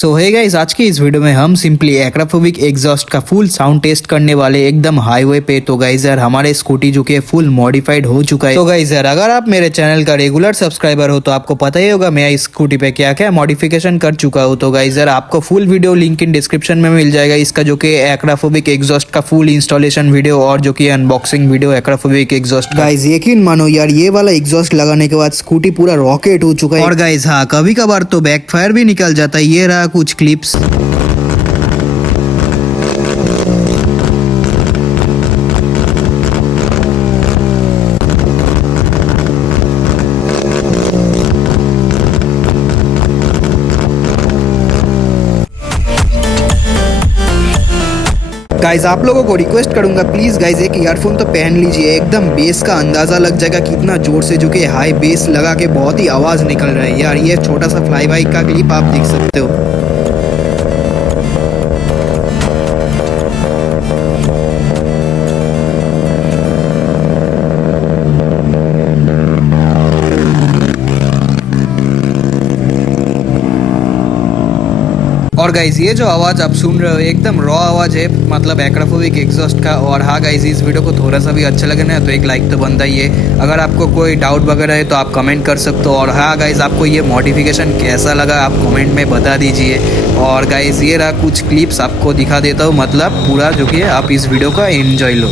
सो hey guys, आज की इस वीडियो में हम सिंपली एक्रापोविक एग्जॉस्ट का फुल साउंड टेस्ट करने वाले एकदम हाईवे पे। तो गाइस यार, हमारे स्कूटी जो कि फुल मॉडिफाइड हो चुका है। तो गाइस यार, अगर आप मेरे चैनल का रेगुलर सब्सक्राइबर हो तो आपको पता ही होगा मैं इस स्कूटी पे क्या क्या मॉडिफिकेशन कर चुका हूँ। तो गाइस यार, आपको full video link in description में मिल जाएगा इसका, जो कि एक्रापोविक एग्जॉस्ट का फुल इंस्टॉलेशन वीडियो और जो कि unboxing video Akrapovic exhaust. Guys यकीन मानो यार, ये वाला एग्जॉस्ट लगाने के बाद स्कूटी पूरा रॉकेट हो चुका है। और गाइस हाँ, कभी कभार तो बैकफायर भी निकल जाता है। ये रहा कुछ क्लिप्स। गाइज आप लोगों को रिक्वेस्ट करूंगा, प्लीज गाइज एक ईयरफोन तो पहन लीजिए, एकदम बेस का अंदाजा लग जाएगा कितना जोर से जो कि हाई बेस लगा के बहुत ही आवाज निकल रहा है यार। ये छोटा सा फ्लाई बाई का क्लिप आप देख सकते हो। और गाइज ये जो आवाज़ आप सुन रहे हो एकदम रॉ आवाज़ है, मतलब एक्रापोविक एग्जॉस्ट का। और हाँ गाइज, इस वीडियो को थोड़ा सा भी अच्छा लगे ना तो एक लाइक तो बनता ही है। अगर आपको कोई डाउट वगैरह है तो आप कमेंट कर सकते हो। और हाँ गाइज, आपको ये मॉडिफिकेशन कैसा लगा आप कमेंट में बता दीजिए। और गाइज ये रहा कुछ क्लिप्स, आपको दिखा देता हूँ, मतलब पूरा जो कि आप इस वीडियो का एंजॉय लो।